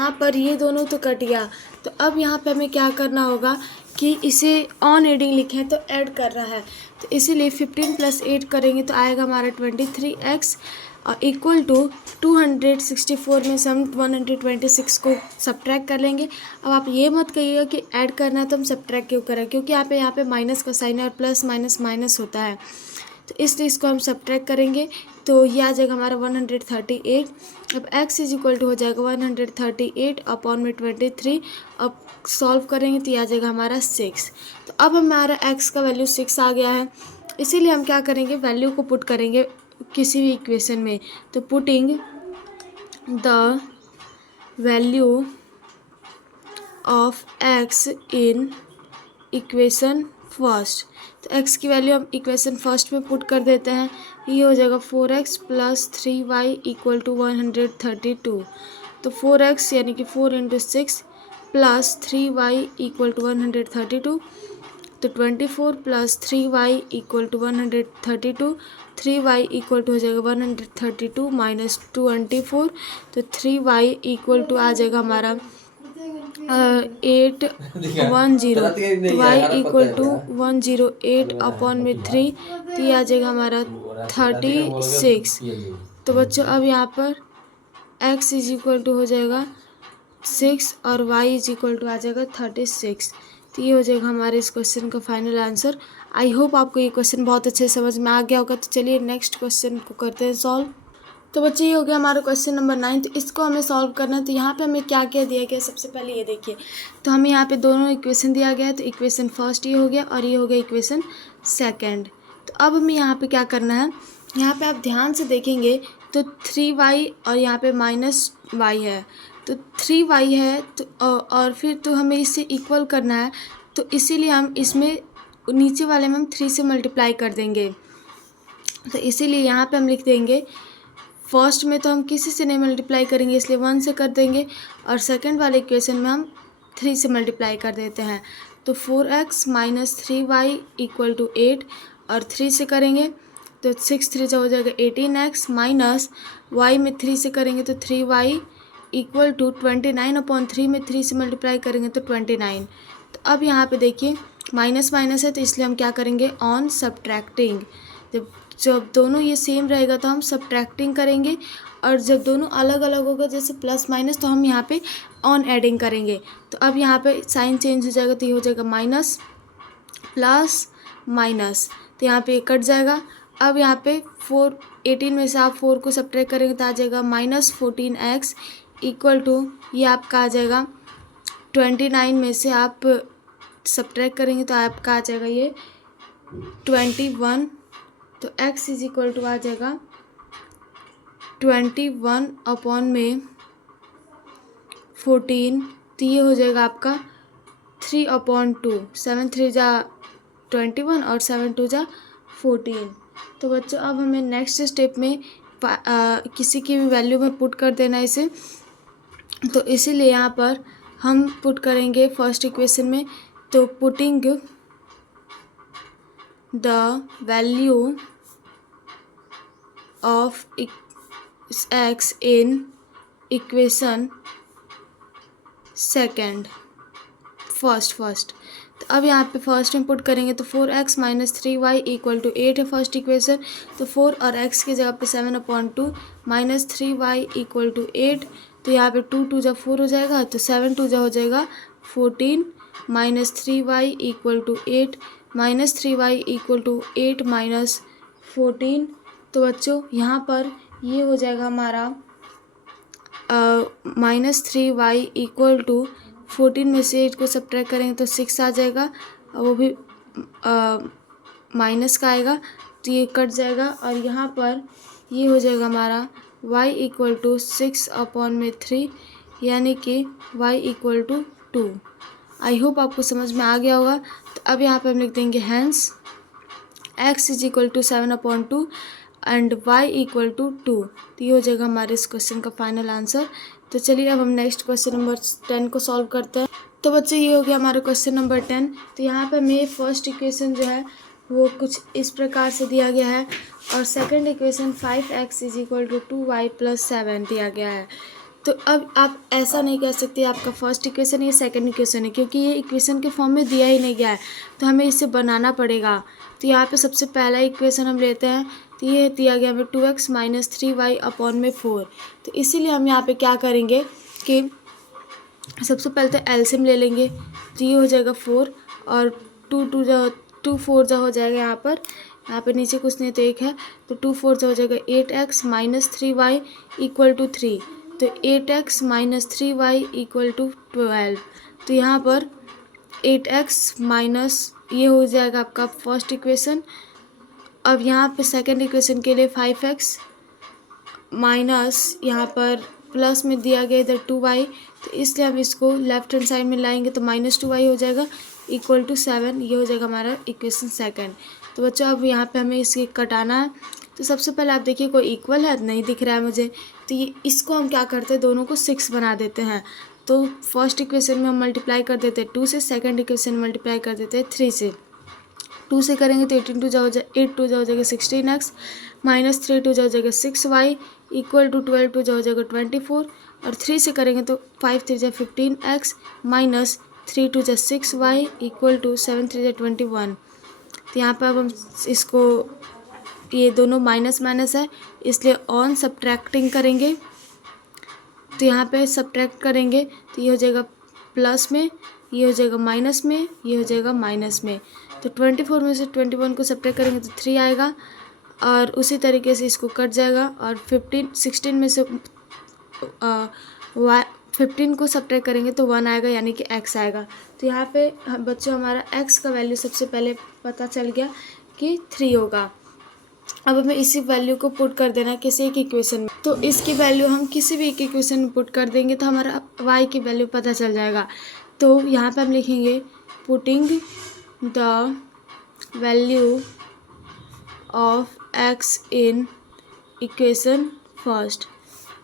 यहाँ पर ये दोनों तो कट गया, तो अब यहाँ पे हमें क्या करना होगा कि इसे ऑन एडिंग लिखे हैं तो ऐड कर रहा है, तो इसीलिए 15 + 8 करेंगे तो आएगा हमारा 23x और इक्वल टू 264 में से हम 126 को सब्ट्रैक्ट कर लेंगे। अब आप ये मत कहिएगा कि ऐड करना है तो हम सब्ट्रैक्ट क्यों करें, क्योंकि यहाँ पे माइनस का साइन है और प्लस माइनस माइनस होता है, तो इसलिए इसको हम सब्ट्रैक्ट करेंगे तो ये आ जाएगा हमारा 138। अब x इज इक्वल टू हो जाएगा 138 अपॉन में 23। अब सॉल्व करेंगे तो ये आ जाएगा हमारा 6। तो अब हमारा x का वैल्यू 6 आ गया है, इसीलिए हम क्या करेंगे, वैल्यू को पुट करेंगे किसी भी इक्वेशन में। तो putting the value of x in equation first, तो x की वैल्यू हम इक्वेशन फर्स्ट में पुट कर देते हैं। ये हो जाएगा 4x + 3y इक्वल टू 132। तो 4x यानी कि 4 × 6 + 3y इक्वल टू 132, तो 24 + 3y equal to 132। 3y equal to हो जाएगा 132 माइनस 24, तो 3y इक्वल टू आ जाएगा हमारा 810। y इक्वल टू 108 अपॉन में 3, तो ये आ जाएगा हमारा 36। तो बच्चों अब यहाँ पर x इज इक्वल टू हो जाएगा 6 और y इज इक्वल टू आ जाएगा 36। तो ये हो जाएगा हमारे इस क्वेश्चन का फाइनल आंसर। आई होप आपको ये क्वेश्चन बहुत अच्छे से समझ में आ गया होगा। तो चलिए नेक्स्ट क्वेश्चन को करते हैं सॉल्व। तो बच्चे ये हो गया हमारा क्वेश्चन नंबर 9। तो इसको हमें सॉल्व करना है। तो यहाँ पे हमें क्या क्या दिया गया, सबसे पहले ये देखिए, तो हमें यहाँ पे दोनों इक्वेशन दिया गया है। तो इक्वेशन फर्स्ट ये हो गया और ये हो गया इक्वेशन सेकंड। तो अब हमें यहाँ पे क्या करना है, यहाँ पे आप ध्यान से देखेंगे तो 3y और यहाँ पे -y है, तो 3y है तो और फिर तो हमें इससे इक्वल करना है, तो इसीलिए हम इसमें नीचे वाले में हम 3 से मल्टीप्लाई कर देंगे। तो इसीलिए यहाँ पे हम लिख देंगे, फर्स्ट में तो हम किसी से नहीं मल्टीप्लाई करेंगे इसलिए 1 से कर देंगे, और सेकंड वाले इक्वेशन में हम 3 से मल्टीप्लाई कर देते हैं। तो 4x - 3y इक्वल टू 8 और 3 से करेंगे तो 6 3 जा हो जाएगा 18x माइनस y में 3 से करेंगे तो 3y इक्वल टू 29 अपॉन 3 में 3 से मल्टीप्लाई करेंगे तो 29। तो अब यहाँ पे देखिए माइनस माइनस है तो इसलिए हम क्या करेंगे, ऑन सब्ट्रैक्टिंग। जब दोनों ये सेम रहेगा तो हम सब्ट्रैक्टिंग करेंगे, और जब दोनों अलग अलग होगा जैसे प्लस माइनस तो हम यहाँ पे ऑन एडिंग करेंगे। तो अब यहाँ पे साइन चेंज हो जाएगा तो ये हो जाएगा माइनस प्लस माइनस, तो यहाँ पे कट जाएगा। अब यहाँ पे 18 में से आप 4 को सब्ट्रैक्ट करेंगे तो आ जाएगा -14x इक्वल टू, ये आपका आ जाएगा 29 में से आप सब्ट्रैक्ट करेंगे तो आपका आ जाएगा ये 21। तो x इज इक्वल टू आ जाएगा 21 अपॉन में 14, तो ये हो जाएगा आपका 3/2। 7 3 जा 21 और 7 2 जा 14। तो बच्चों अब हमें नेक्स्ट स्टेप में किसी की भी वैल्यू में पुट कर देना इसे, तो इसीलिए यहाँ पर हम पुट करेंगे फर्स्ट इक्वेशन में। तो putting the value of x in equation second first. तो अब यहाँ पे फर्स्ट में पुट करेंगे तो 4x - 3y इक्वल टू 8 है फर्स्ट इक्वेशन। तो 4 और x की जगह पे 7/2 माइनस 3y इक्वल टू 8, तो यहाँ पे 2 2 जा 4 हो जाएगा, तो 7 2 जा हो जाएगा 14 minus 3y equal to 8 minus 3y equal to 8 minus 14। तो बच्चों यहाँ पर ये हो जाएगा हमारा -3y इक्वल टू 14 में से 8 को सब्ट्रैक्ट करेंगे तो 6 आ जाएगा, और वो भी माइनस का आएगा तो ये कट जाएगा, और यहाँ पर ये हो जाएगा हमारा y इक्वल टू 6 अपॉन में 3 यानी कि y equal to 2। I hope आपको समझ में आ गया होगा। तो अब यहाँ पे हम लिख देंगे hence x is equal to 7/2 and y equal to 2। तो ये हो जाएगा हमारे इस क्वेश्चन का फाइनल आंसर। तो चलिए अब हम नेक्स्ट क्वेश्चन नंबर 10 को सॉल्व करते हैं। तो बच्चे ये हो गया हमारा क्वेश्चन नंबर 10। तो यहाँ पे हमें फर्स्ट इक्वेशन जो है वो कुछ इस प्रकार से दिया गया है, और second equation 5x is equal to 2y + 7 दिया गया है। तो अब आप ऐसा नहीं कह सकते आपका फर्स्ट इक्वेशन या सेकंड इक्वेशन है, क्योंकि ये इक्वेशन के फॉर्म में दिया ही नहीं गया है, तो हमें इसे बनाना पड़ेगा। तो यहाँ पे सबसे पहला इक्वेशन हम लेते हैं, तो ये दिया गया हमें 2x - 3y अपॉन में 4। तो इसीलिए हम यहाँ पे क्या करेंगे कि सबसे पहले तो एलसीएम ले लेंगे, तो ये हो जाएगा 4 और 2 4 जा हो जाएगा यहाँ पर नीचे कुछ नहीं तो 1 है, तो 2 4 जा हो जाएगा 8x - 3y = 3। तो 8x - 3y = 12। तो यहाँ पर 8x माइनस ये हो जाएगा आपका फर्स्ट इक्वेशन। अब यहाँ पे सेकंड इक्वेशन के लिए 5x माइनस यहाँ पर प्लस में दिया गया इधर 2y, तो इसलिए हम इसको लेफ्ट हैंड साइड में लाएंगे तो -2y हो जाएगा = 7। ये हो जाएगा हमारा इक्वेशन सेकंड। तो बच्चों अब यहाँ पे हमें इसके कटाना है। तो सबसे पहले आप देखिए कोई इक्वल है, नहीं दिख रहा है मुझे, तो ये इसको हम क्या करते हैं, दोनों को 6 बना देते हैं। तो फर्स्ट इक्वेशन में हम मल्टीप्लाई कर देते हैं 2 से, सेकंड इक्वेशन में मल्टीप्लाई कर देते हैं 3 से। 2 से करेंगे तो 8 2 जा हो जाएगा 16x - 3 2 जा हो जाएगा 6y = 12 2 जा हो जाएगा 24। और 3 से करेंगे तो 5 3 जा 15x - 3 2 जा 6y = 7 3 जा 21। तो यहाँ पर अब हम इसको ये दोनों माइनस माइनस है इसलिए ऑन सब्ट्रैक्टिंग करेंगे। तो यहाँ पे सब्ट्रैक्ट करेंगे तो ये हो जाएगा प्लस में, ये हो जाएगा माइनस में, ये हो जाएगा माइनस में। तो 24 में से 21 को सब्ट्रैक्ट करेंगे तो 3 आएगा और उसी तरीके से इसको कट जाएगा। और 16 में से 15 को सब्ट्रैक्ट करेंगे तो 1 आएगा यानी कि x आएगा। तो यहाँ पे बच्चों हमारा x का वैल्यू सबसे पहले पता चल गया कि 3 होगा। अब हमें इसी वैल्यू को पुट कर देना है किसी एक इक्वेशन में। तो इसकी वैल्यू हम किसी भी एक इक्वेशन में पुट कर देंगे तो हमारा y की वैल्यू पता चल जाएगा। तो यहाँ पे हम लिखेंगे putting the value of x in equation first.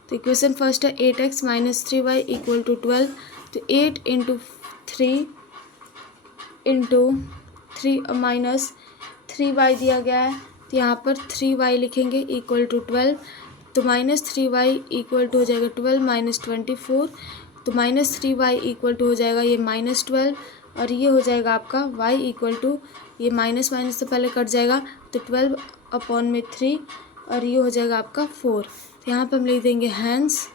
तो इक्वेशन फर्स्ट है 8x - 3y = 12। तो 8 × 3 - 3y दिया गया है, तो यहाँ पर 3y लिखेंगे = 12। तो -3y = हो जाएगा 12 - 24। तो -3y = हो जाएगा ये -12 और ये हो जाएगा आपका y = ये माइनस माइनस तो पहले कट जाएगा तो 12/3 और ये हो जाएगा आपका 4। तो यहाँ पे हम लिख देंगे हैंस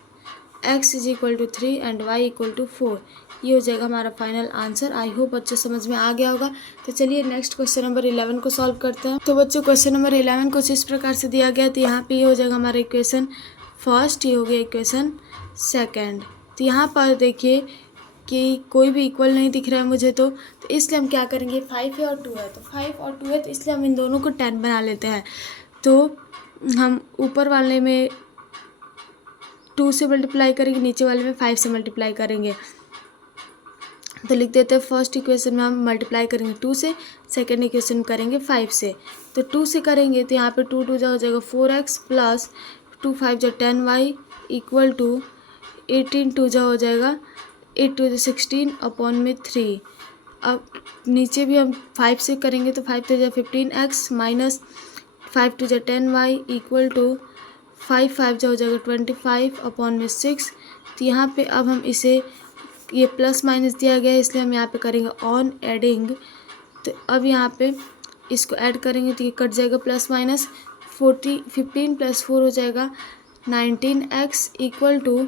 x = 3 एंड y = 4। ये हो जाएगा हमारा फाइनल आंसर। आई होप बच्चों समझ में आ गया होगा। तो चलिए नेक्स्ट क्वेश्चन नंबर 11 को सॉल्व करते हैं। तो बच्चों क्वेश्चन नंबर 11 कुछ इस प्रकार से दिया गया। तो यहाँ पे ये हो जाएगा हमारा इक्वेशन फर्स्ट, ये हो गया इक्वेशन सेकंड। तो यहाँ पर देखिए कि कोई भी इक्वल नहीं दिख रहा है मुझे, तो इसलिए हम क्या करेंगे 5 है और 2 है, तो 5 और 2 है तो इसलिए हम इन दोनों को 10 बना लेते हैं। तो हम ऊपर वाले में 2 से मल्टीप्लाई करेंगे, नीचे वाले में 5 से मल्टीप्लाई करेंगे। तो लिख देते हैं फर्स्ट इक्वेशन में हम मल्टीप्लाई करेंगे 2 से, सेकेंड इक्वेशन में करेंगे 5 से। तो 2 से करेंगे तो यहाँ पे 2 2 जा हो जाएगा 4x प्लस 2 5 जा 10y = 18 2 जा हो जाएगा 8 2 जा 16/3। अब नीचे भी हम 5 से करेंगे तो 5 3 जा 15x माइनस 5 2 जा 10y = 5 5 जा हो जाएगा 25/6। तो यहाँ पे अब हम इसे ये प्लस माइनस दिया गया है इसलिए हम यहाँ पे करेंगे ऑन एडिंग। तो अब यहाँ पे इसको ऐड करेंगे तो ये कट जाएगा प्लस माइनस 15 + 4 हो जाएगा 19x =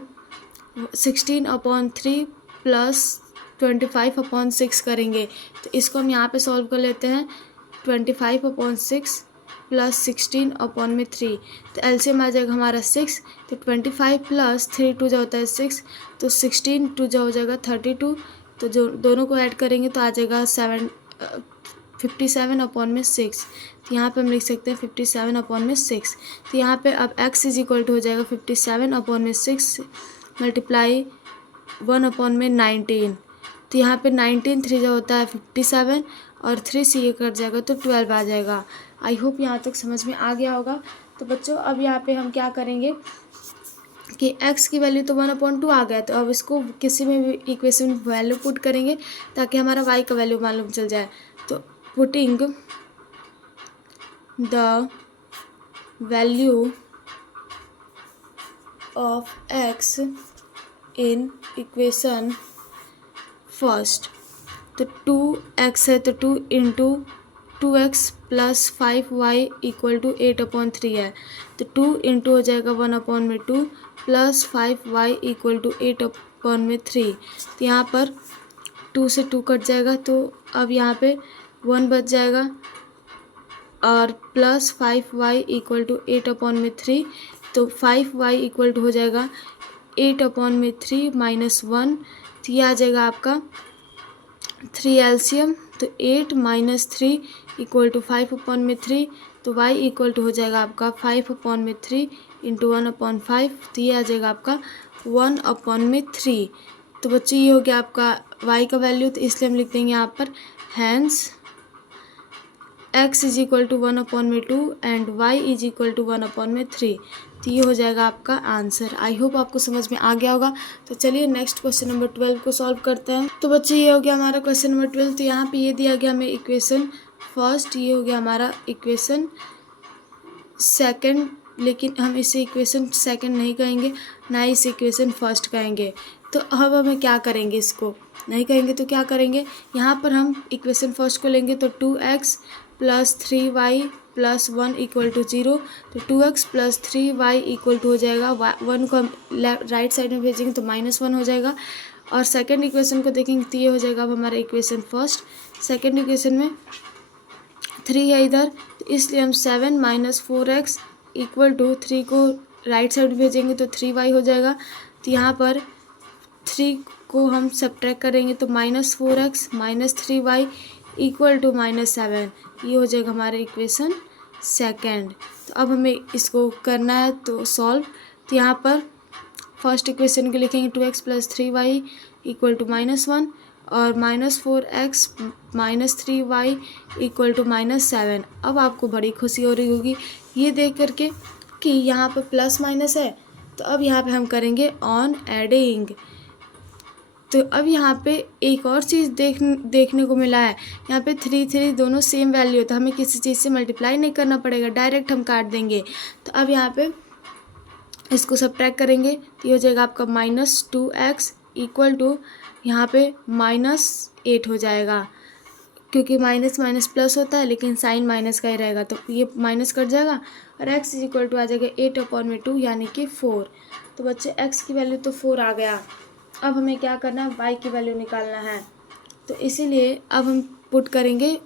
16/3 प्लस 25/6 करेंगे। तो इसको हम यहाँ पे सॉल्व कर लेते हैं 25/6 प्लस 16/3। तो एलसीएम आ जाएगा हमारा 6। तो 25 प्लस 3 2 जा होता है 6, तो 16 2 जा हो जाएगा 32। तो जो दोनों को ऐड करेंगे तो आ जाएगा 57/6। तो यहाँ पे हम लिख सकते हैं 57/6। तो यहाँ पे अब x = हो जाएगा 57/6 मल्टीप्लाई 1/19। तो यहाँ पे 19 3 जा होता है 57 और 3 से ये कट जाएगा तो 12 आ जाएगा। आई होप यहाँ तक समझ में आ गया होगा। तो बच्चों अब यहाँ पे हम क्या करेंगे कि x की वैल्यू तो 1/2 आ गया, तो अब इसको किसी में भी इक्वेशन में वैल्यू पुट करेंगे ताकि हमारा y का वैल्यू मालूम चल जाए। तो putting the value of x in equation first. तो 2x है तो 2 into 2x plus 5y equal to 8/3 है। तो 2 इंटू हो जाएगा 1/2 प्लस 5y इक्वल टू 8/3। तो यहाँ पर 2 से 2 कट जाएगा तो अब यहाँ पे 1 बच जाएगा और प्लस 5y इक्वल टू 8/3। तो 5y इक्वल टू हो जाएगा 8/3 माइनस 1। तो ये आ जाएगा आपका 3 एलसीएम। तो 8 माइनस 3 इक्वल टू 5/3। तो y इक्वल टू हो जाएगा आपका 5/3 इंटू 1/5। तो ये आ जाएगा आपका 1/3। तो बच्चों ये हो गया आपका y का वैल्यू। तो इसलिए हम लिख देंगे यहाँ पर hence x is equal to 1/2 and y is equal to 1/3। तो ये हो जाएगा आपका आंसर। आई होप आपको समझ में आ गया होगा। तो चलिए नेक्स्ट क्वेश्चन नंबर 12 को सॉल्व करते हैं। तो बच्चे ये हो गया हमारा क्वेश्चन नंबर 12। तो यहाँ पे ये दिया गया हमें इक्वेशन फर्स्ट, ये हो गया हमारा इक्वेशन सेकंड, लेकिन हम इसे इक्वेशन सेकंड नहीं कहेंगे, ना इसे इक्वेशन फर्स्ट कहेंगे। तो अब हमें क्या करेंगे, इसको नहीं कहेंगे तो क्या करेंगे, यहाँ पर हम इक्वेशन फर्स्ट को लेंगे तो 2x plus 3y plus 1 equal to 0। तो 2x plus 3y equal to हो जाएगा 1 को हम राइट साइड में भेजेंगे तो -1 हो जाएगा। और सेकंड इक्वेशन को देखेंगे तो ये हो जाएगा अब हमारा इक्वेशन फर्स्ट। सेकंड इक्वेशन में 3 है इधर, तो इसलिए हम 7 माइनस 4x इक्वल टू 3 को राइट साइड भेजेंगे तो 3y हो जाएगा। तो यहाँ पर 3 को हम सब्ट्रैक्ट करेंगे तो -4x minus 3y equal to -7। ये हो जाएगा हमारा इक्वेशन सेकंड। तो अब हमें इसको करना है तो सॉल्व। तो यहाँ पर फर्स्ट इक्वेशन को लिखेंगे 2x plus 3y equal to -1 और -4x minus 3y equal to -7। अब आपको बड़ी खुशी हो रही होगी ये देख करके कि यहाँ पर प्लस माइनस है। तो अब यहाँ पे हम करेंगे ऑन एडिंग। तो अब यहाँ पे एक और चीज़ देखने को मिला है, यहाँ पे 3 3 दोनों सेम वैल्यू है तो हमें किसी चीज़ से मल्टीप्लाई नहीं करना पड़ेगा, डायरेक्ट हम काट देंगे। तो अब यहाँ पे इसको सब्ट्रैक्ट करेंगे तो ये हो जाएगा आपका -2x इक्वल टू यहाँ पे -8 हो जाएगा, क्योंकि माइनस माइनस प्लस होता है लेकिन साइन माइनस का ही रहेगा तो ये माइनस कट जाएगा और x इज इक्वल टू आ जाएगा 8/2 यानी कि 4। तो बच्चे x की वैल्यू तो 4 आ गया। अब हमें क्या करना है, y की वैल्यू निकालना है। तो इसीलिए अब हम पुट करेंगे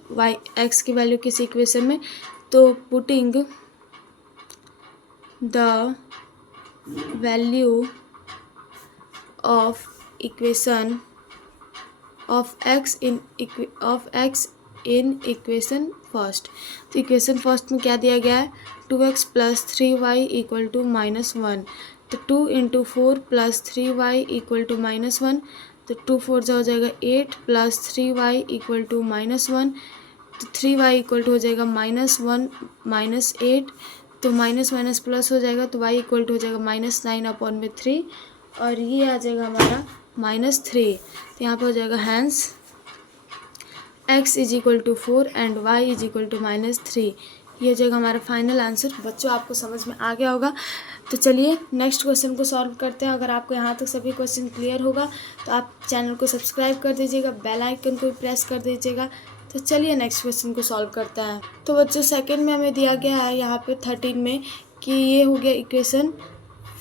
x की वैल्यू किसी इक्वेशन में। तो putting the value of equation of x in equation first. तो इक्वेशन फर्स्ट में क्या दिया गया है, 2x plus 3y equal to -1। तो 2 into 4 plus 3y equal to -1। तो 2 4 जा हो जाएगा 8 प्लस 3y इक्वल टू -1। तो 3y इक्वल टू हो जाएगा -1 -8। तो माइनस माइनस प्लस हो जाएगा तो y इक्वल टू हो जाएगा -9/3 और ये आ जाएगा हमारा -3। तो यहाँ पर हो जाएगा hence x is equal to 4 and y is equal to -3। ये हो जाएगा हमारा फाइनल आंसर। बच्चों आपको समझ में आ गया होगा। तो चलिए नेक्स्ट क्वेश्चन को सॉल्व करते हैं। अगर आपको यहाँ तक सभी क्वेश्चन क्लियर होगा तो आप चैनल को सब्सक्राइब कर दीजिएगा, बेल आइकन को प्रेस कर दीजिएगा। तो चलिए नेक्स्ट क्वेश्चन को सॉल्व करते हैं। तो बच्चों सेकंड में हमें दिया गया है यहाँ पे 13 में कि ये हो गया इक्वेशन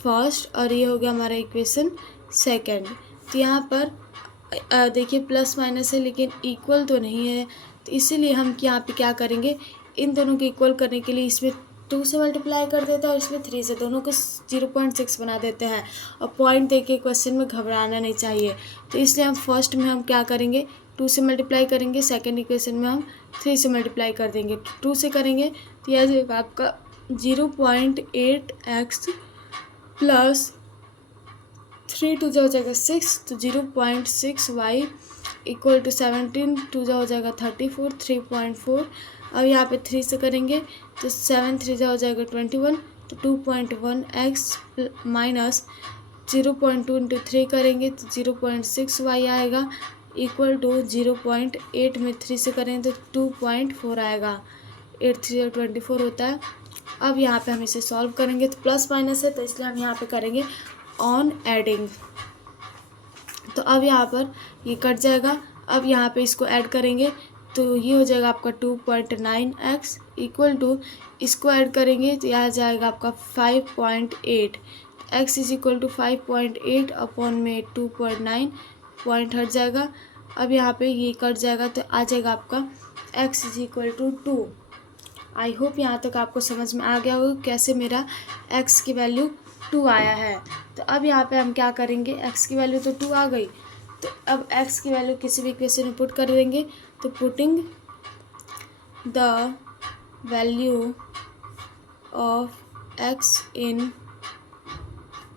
फर्स्ट और ये हो गया हमारा इक्वेशन सेकंड। तो यहाँ पर देखिए प्लस माइनस है लेकिन इक्वल तो नहीं है, तो इसीलिए हम यहाँ पे क्या करेंगे, इन दोनों को इक्वल करने के लिए इसमें 2 से मल्टीप्लाई कर देते हैं और इसमें 3 से, दोनों को 0.6 बना देते हैं। और पॉइंट दे के क्वेश्चन में घबराना नहीं चाहिए। तो इसलिए हम फर्स्ट में हम क्या करेंगे, 2 से मल्टीप्लाई करेंगे, सेकेंड इक्वेशन में हम 3 से मल्टीप्लाई कर देंगे। 2 से करेंगे तो यह जाएगा आपका 0.8x प्लस 3 2 जा हो जाएगा 6, तो 0.6y इक्वल टू 17 2 जा हो जाएगा 34 3.4। अब यहाँ पे 3 से करेंगे तो 7 3 जा हो जाएगा 21, तो 2.1x माइनस 0.2 इंटू 3 करेंगे तो 0.6y आएगा इक्वल टू 0.8 में 3 से करेंगे तो 2.4 आएगा। 8 3 24 होता है। अब यहाँ पे हम इसे सॉल्व करेंगे तो प्लस माइनस है तो इसलिए हम यहाँ पे करेंगे ऑन एडिंग। अब यहाँ पर ये कट जाएगा। अब यहाँ पे इसको ऐड करेंगे तो ये हो जाएगा आपका 2.9x इक्वल टू, इसको ऐड करेंगे तो यह आ जाएगा आपका 5.8। x is equal to 5.8 upon में 2.9, पॉइंट हट जाएगा। अब यहाँ पे ये कट जाएगा तो आ जाएगा आपका x is equal to 2। I hope यहाँ तक आपको समझ में आ गया होगा कैसे मेरा x की वैल्यू 2 आया है। तो अब यहाँ पे हम क्या करेंगे, x की वैल्यू तो 2 आ गई, तो अब x की वैल्यू किसी भी इक्वेशन में पुट कर देंगे। तो putting the value of x in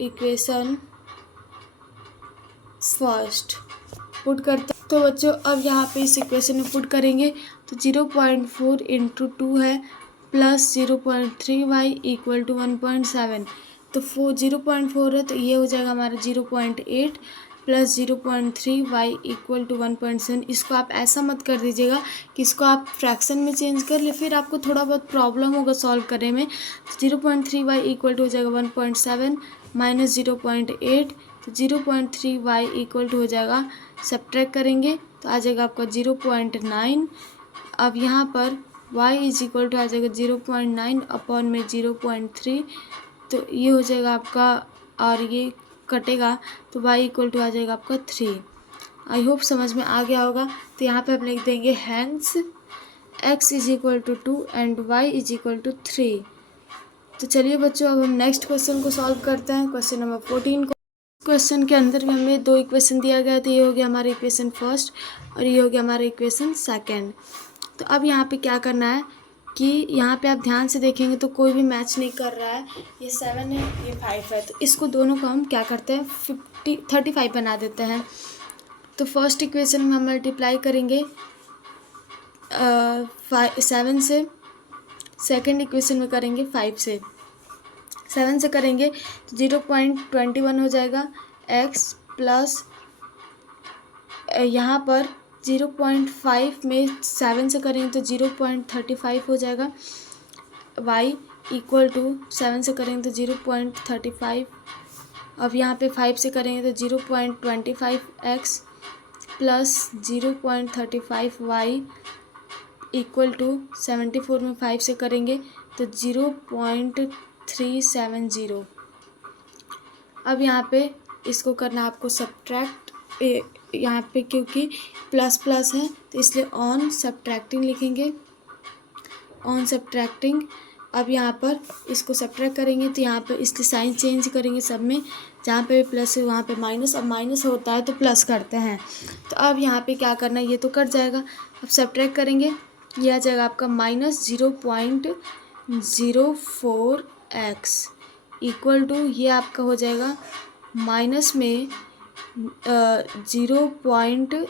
equation first put करते। तो बच्चों अब यहाँ पे इस इक्वेशन में पुट करेंगे तो 0.4 इंटू 2 है प्लस 0.3y इक्वल टू 1.7। तो 0.4 है तो ये हो जाएगा हमारा 0.8 प्लस 0.3y इक्वल टू 1.7। इसको आप ऐसा मत कर दीजिएगा कि इसको आप फ्रैक्शन में चेंज कर ले, फिर आपको थोड़ा बहुत प्रॉब्लम होगा सॉल्व करने में। 0.3y इक्वल टू हो जाएगा 1.7 माइनस 0.8, तो 0.3y इक्वल टू हो जाएगा, सब्ट्रैक्ट करेंगे तो आ जाएगा आपका 0.9। अब यहाँ पर y इज इक्वल टू आ जाएगा 0.9 अपॉन में 0.3, तो ये हो जाएगा आपका, और ये कटेगा तो y इक्वल टू आ जाएगा आपका 3। आई होप समझ में आ गया होगा। तो यहाँ पे हम लिख देंगे hence x is equal to 2 and y is equal to 3। तो चलिए बच्चों अब हम नेक्स्ट क्वेश्चन को सॉल्व करते हैं, क्वेश्चन नंबर 14 को। क्वेश्चन के अंदर भी हमें 2 इक्वेशन दिया गया, तो ये हो गया हमारा इक्वेशन फर्स्ट और ये हो गया हमारा इक्वेशन सेकंड। तो अब यहाँ पे क्या करना है कि यहाँ पे आप ध्यान से देखेंगे तो कोई भी मैच नहीं कर रहा है, ये 7 है ये 5 है, तो इसको दोनों को हम क्या करते हैं 35 बना देते हैं। तो फर्स्ट इक्वेशन में हम मल्टीप्लाई करेंगे 7 से, सेकंड इक्वेशन में करेंगे 5 से। 7 से करेंगे तो 0.21 हो जाएगा x प्लस यहाँ पर 0.5 में 7 से करेंगे तो 0.35 हो जाएगा। y इक्वल टू 7 से करेंगे तो 0.35। अब यहाँ पे 5 से करेंगे तो 0.25x plus 0.35y equal to 74 में 5 से करेंगे तो 0.370। अब यहाँ पे इसको करना आपको सब्ट्रैक्ट, यहाँ पे क्योंकि प्लस प्लस है तो इसलिए ऑन सब्ट्रैक्टिंग लिखेंगे, ऑन सब्ट्रैक्टिंग। अब यहाँ पर इसको सब्ट्रैक्ट करेंगे तो यहाँ पे इसके साइन चेंज करेंगे सब में, जहाँ पे प्लस है वहाँ पे माइनस, अब माइनस होता है तो प्लस करते हैं। तो अब यहाँ पे क्या करना है, ये तो कट जाएगा, अब सब्ट्रैक्ट करेंगे, ये आ जाएगा आपका माइनस 0.04x इक्वल टू, ये आपका हो जाएगा माइनस में 0.02।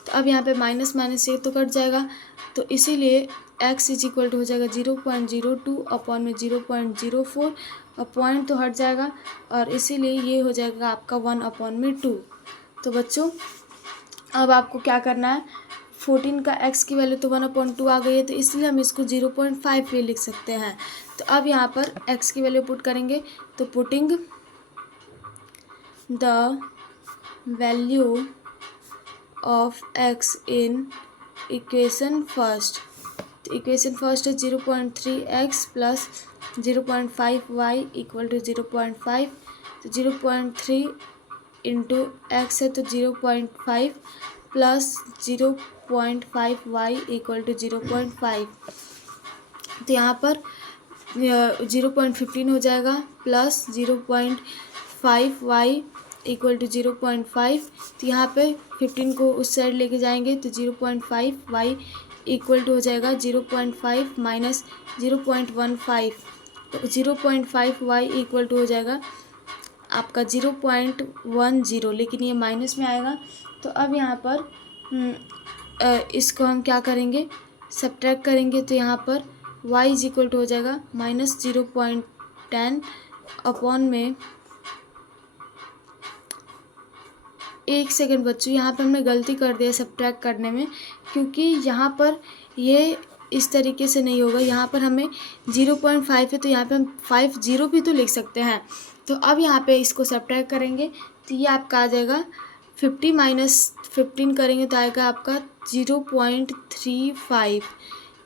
तो अब यहाँ पे माइनस माइनस से तो कट जाएगा, तो इसीलिए x इज इक्वल टू हो जाएगा 0.02 अपॉन में 0.04, और पॉइंट तो हट जाएगा और इसीलिए ये हो जाएगा आपका 1 अपॉन में 2। तो बच्चों अब आपको क्या करना है, 14 का x की वैल्यू तो 1/2 आ गई है, तो इसलिए हम इसको 0.5 भी लिख सकते हैं। तो अब यहाँ पर x की वैल्यू पुट करेंगे तो putting the value of x in equation first. तो इक्वेशन फर्स्ट है 0.3x plus 0.5y equal to 0.5। तो 0.3 इंटू एक्स है तो 0.5 प्लस 0.5y इक्वल टू 0.5। तो यहाँ पर 0.15 हो जाएगा प्लस 0.5y इक्वल टू 0.5। तो यहाँ पे 15 को उस साइड लेके जाएंगे तो 0.5y इक्वल टू हो जाएगा 0.5 माइनस 0.15। तो 0.5y इक्वल टू हो जाएगा आपका 0.10, लेकिन ये माइनस में आएगा। तो अब यहाँ पर इसको हम क्या करेंगे, सब्ट्रैक्ट करेंगे, तो यहाँ पर y इज इक्वल टू हो जाएगा माइनस 0.10 अपॉन में, एक सेकेंड बच्चों, यहाँ पर हमने गलती कर दिया सब्ट्रैक्ट करने में, क्योंकि यहाँ पर ये इस तरीके से नहीं होगा, यहाँ पर हमें 0.5 है तो यहाँ पे हम 50 भी तो लिख सकते हैं। तो अब यहाँ पे इसको सब्ट्रैक्ट करेंगे तो ये आपका आ जाएगा 50 माइनस 15 करेंगे तो आएगा आपका 0.35।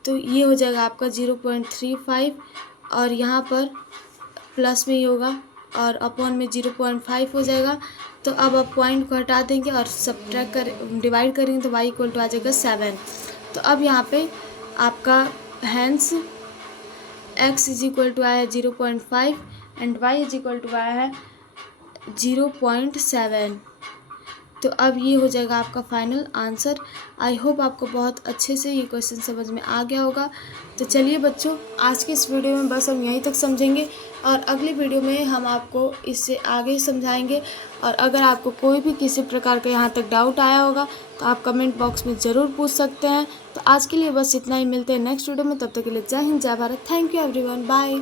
तो ये हो जाएगा आपका 0.35 और यहाँ पर प्लस में ही होगा और अपॉन में 0.5 हो जाएगा। तो अब आप पॉइंट को हटा देंगे और सब्ट्रैक्ट कर डिवाइड करेंगे तो y इक्वल टू आ जाएगा 7। तो अब यहाँ पे आपका hence x is equal to आया है 0.5 and y is equal to आया है 0.7। तो अब ये हो जाएगा आपका फाइनल आंसर। आई होप आपको बहुत अच्छे से ये क्वेश्चन समझ में आ गया होगा। तो चलिए बच्चों, आज के इस वीडियो में बस हम यहीं तक समझेंगे और अगली वीडियो में हम आपको इससे आगे समझाएंगे। और अगर आपको कोई भी किसी प्रकार का यहाँ तक डाउट आया होगा तो आप कमेंट बॉक्स में ज़रूर पूछ सकते हैं। तो आज के लिए बस इतना ही, मिलते हैं नेक्स्ट वीडियो में। तब तक के लिए जय हिंद, जय Bharat. Thank you everyone, bye.